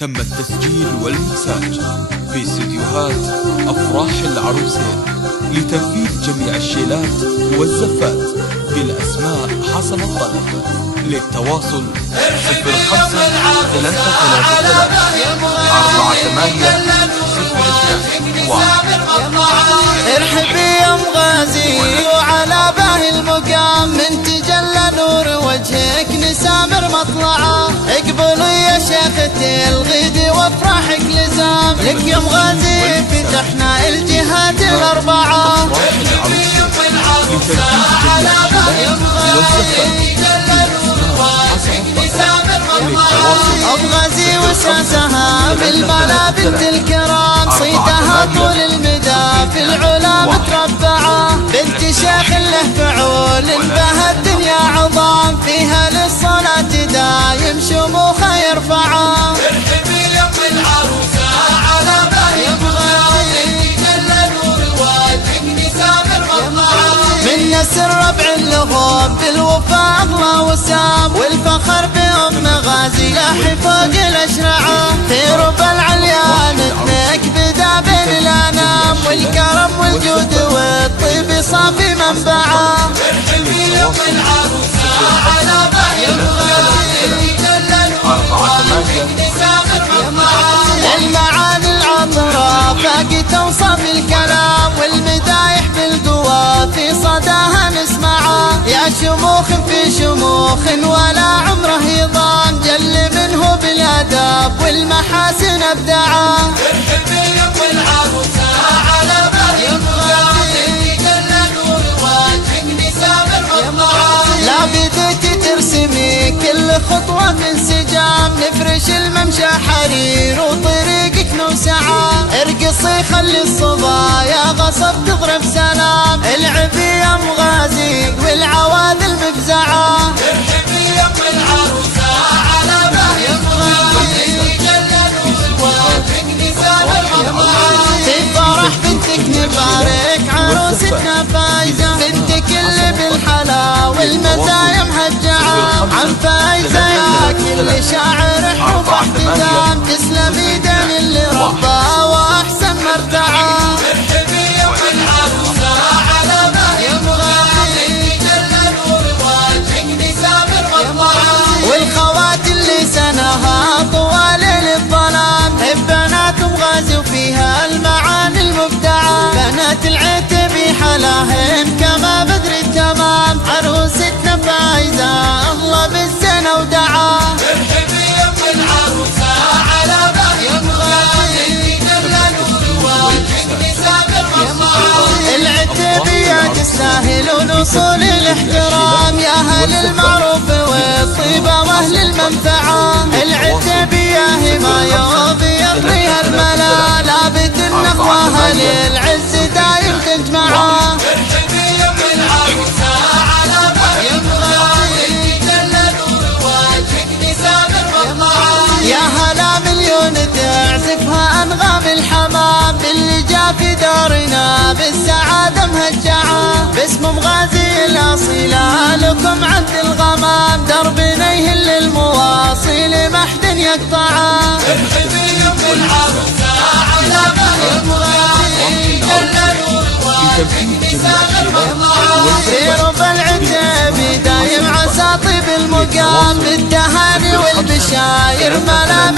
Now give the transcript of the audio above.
تم التسجيل والمكساج في استديوهات أفراح العروسين لتنفيذ جميع الشيلات والزفات بالأسماء حسب الطلب. للتواصل 05 ارحبي يا ام غازي وعلى باه المقام من تجلى نور وجهك نسامر مطلعه. اقبلوا يا شيختي الغيد وافراحك لزام لك يا ام غازي فتحنا الجهات الاربعه. ارحبي يا ام العروسه على باه ام غازي تجلى نور وجهك نسامر مطلعه. ام غازي وساسها بالملا بنت الكرام صيتها طول المدى في العلا متربعه. بنت شيخ له فعول بها الدنيا عظام فيها للصلاة دايم شموخها يرفعه. ارحبي يا ام العروسه على باه ام غازي تجلى نور وجهك نسامر مطلعه. من نسر ربع اللغوم بالوفاء اغلى وسام والفخر بأم غازي لاحي فوق الاشرعه. في ربع العليان اثنك بدا بين الانام والكرم والجود والطيب صافي منبعه. ارحبي يا ام العروسه على باه ام غازي تجلى نور وجهك نسامر مطلعه. المعاني العطرة باقي توصف الكلام والمدايح بالقوة في صداها نسمعه. يا شموخ في شموخ ولا عمره يضام جل منه بالاداب والمحاسن ابدعه. ارحبي يا ام العروسه على باه ام غازي تجلى نور وجهك نسامر مطلعه. لا بديتي ترسمي كل خطوة في انسجام نفرش الممشى حرير وطريقك نوسعه. ارقصي خلي الصبايا غصب تضرب سلام العبي يا ام غازي والعوادل مفزعه. ارحبي يا ام العروسه على باه ام غازي تجلى نور وجهك نسامر مطلعه. في فرح بنتك نبارك عروستنا فايزة بنتك اللي بالحلا والمزايا مهجعة. عن فايزة يا كل شاعر حب احتدام تسلم ايدين اللي ربها واحسن مرتعة. ارحبي يا ام العروسه على باه ام غازي تجلى نور وجهك نسامر مطلعه. والخوات اللي سنها طوال الظلام بنات ام غازي وفيها المعاني المبدعة. بنات العتبي حلاهن كما بدر التمام عروستنا فايزة الله بالسنة ودعا. ارحبي يا ام العروسه على باه ام غازي تجلى نور وجهك نسامر مطلعه. العتبية تستاهل الوصول الاحترام يا اهل المعروف والطيبة واهل المنفعة. العتبية حماية بيطريها الملا لابد النخوة للعز دايم تجمعه. ارحبي يا ام العروسه على باه ام غازي تجلى نور وجهك نسامر مطلعه. يا هلا مليون تعزفها انغام الحمام اللي جا في دارنا بالسعادة مهجعة. باسم ام غازي الاصيلة لكم عند الغمام دربنا يهل المواصيل ما حد يقطعه. ارحبي يا ام العروسه على باه ام غازي تجلى نور وجهك نسامر مطلعه. في ربع العتبي دايم عسى طيب المقام بالتهاني والبشاير ملام